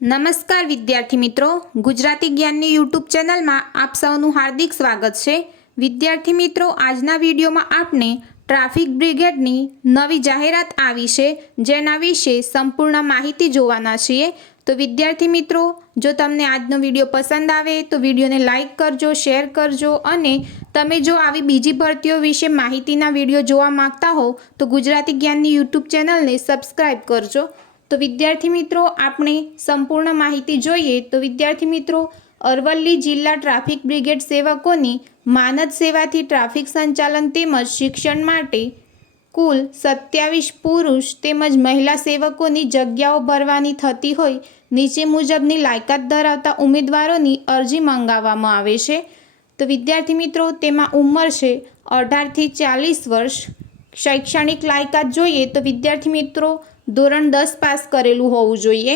નમસ્કાર વિદ્યાર્થી મિત્રો, ગુજરાતી જ્ઞાનની યુટ્યુબ ચેનલમાં આપ સૌનું હાર્દિક સ્વાગત છે। વિદ્યાર્થી મિત્રો, આજના વિડીયોમાં આપણે ટ્રાફિક બ્રિગેડની નવી જાહેરાત આવી છે, જેના વિશે સંપૂર્ણ માહિતી જોવાના છીએ। તો વિદ્યાર્થી મિત્રો, જો તમને આજનો વિડીયો પસંદ આવે તો વિડીયોને લાઇક કરજો, શેર કરજો અને તમે જો આવી બીજી ભરતીઓ વિશે માહિતીના વિડીયો જોવા માંગતા હો તો ગુજરાતી જ્ઞાનની યુટ્યુબ ચેનલને સબસ્ક્રાઈબ કરજો। તો વિદ્યાર્થી મિત્રો, આપણે સંપૂર્ણ માહિતી જોઈએ તો વિદ્યાર્થી મિત્રો, અરવલ્લી જિલ્લા ટ્રાફિક બ્રિગેડ સેવકોની માનદ સેવાથી ટ્રાફિક સંચાલન તેમજ શિક્ષણ માટે કુલ 27 પુરુષ તેમજ મહિલા સેવકોની જગ્યાઓ ભરવાની થતી હોય નીચે મુજબની લાયકાત ધરાવતા ઉમેદવારોની અરજી મંગાવવામાં આવે છે। તો વિદ્યાર્થી મિત્રો, તેમાં ઉંમર છે 18 થી 40 વર્ષ। શૈક્ષણિક લાયકાત જોઈએ તો વિદ્યાર્થી મિત્રો, ધોરણ 10 પાસ કરેલું હોવું જોઈએ।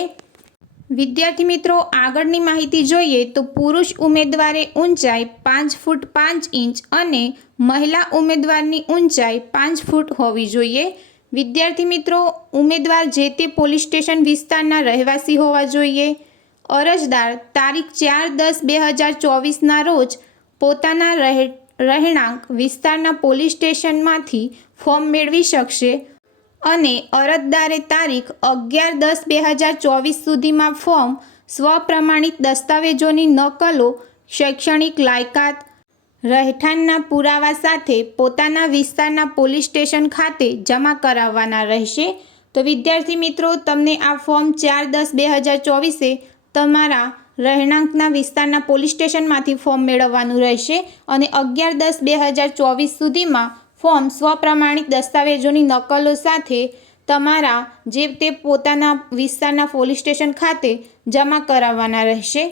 વિદ્યાર્થી મિત્રો, આગળની માહિતી જોઈએ તો પુરુષ ઉમેદવારે ઊંચાઈ 5 ફૂટ 5 ઇંચ અને મહિલા ઉમેદવારની ઊંચાઈ 5 ફૂટ હોવી જોઈએ। વિદ્યાર્થી મિત્રો, ઉમેદવાર જે તે પોલીસ સ્ટેશન વિસ્તારના રહેવાસી હોવા જોઈએ। અરજદાર તારીખ 4/10/2024ના રોજ પોતાના રહેણાંક વિસ્તારના પોલીસ સ્ટેશનમાંથી ફોર્મ મેળવી શકશે અને અરજદારે તારીખ 11/10/2024 સુધીમાં ફોર્મ સ્વપ્રમાણિત દસ્તાવેજોની નકલો, શૈક્ષણિક લાયકાત, રહેઠાણના પુરાવા સાથે પોતાના વિસ્તારના પોલીસ સ્ટેશન ખાતે જમા કરાવવાના રહેશે। તો વિદ્યાર્થી મિત્રો, તમને આ ફોર્મ 4/10/2024 તમારા રહેણાંકના વિસ્તારના પોલીસ સ્ટેશનમાંથી ફોર્મ મેળવવાનું રહેશે અને 11/10/2024 સુધીમાં ફોર્મ સ્વપ્રમાણિત દસ્તાવેજોની નકલો સાથે તમારા જે તે પોતાના વિસ્તારના પોલીસ સ્ટેશન ખાતે જમા કરાવવાના રહેશે।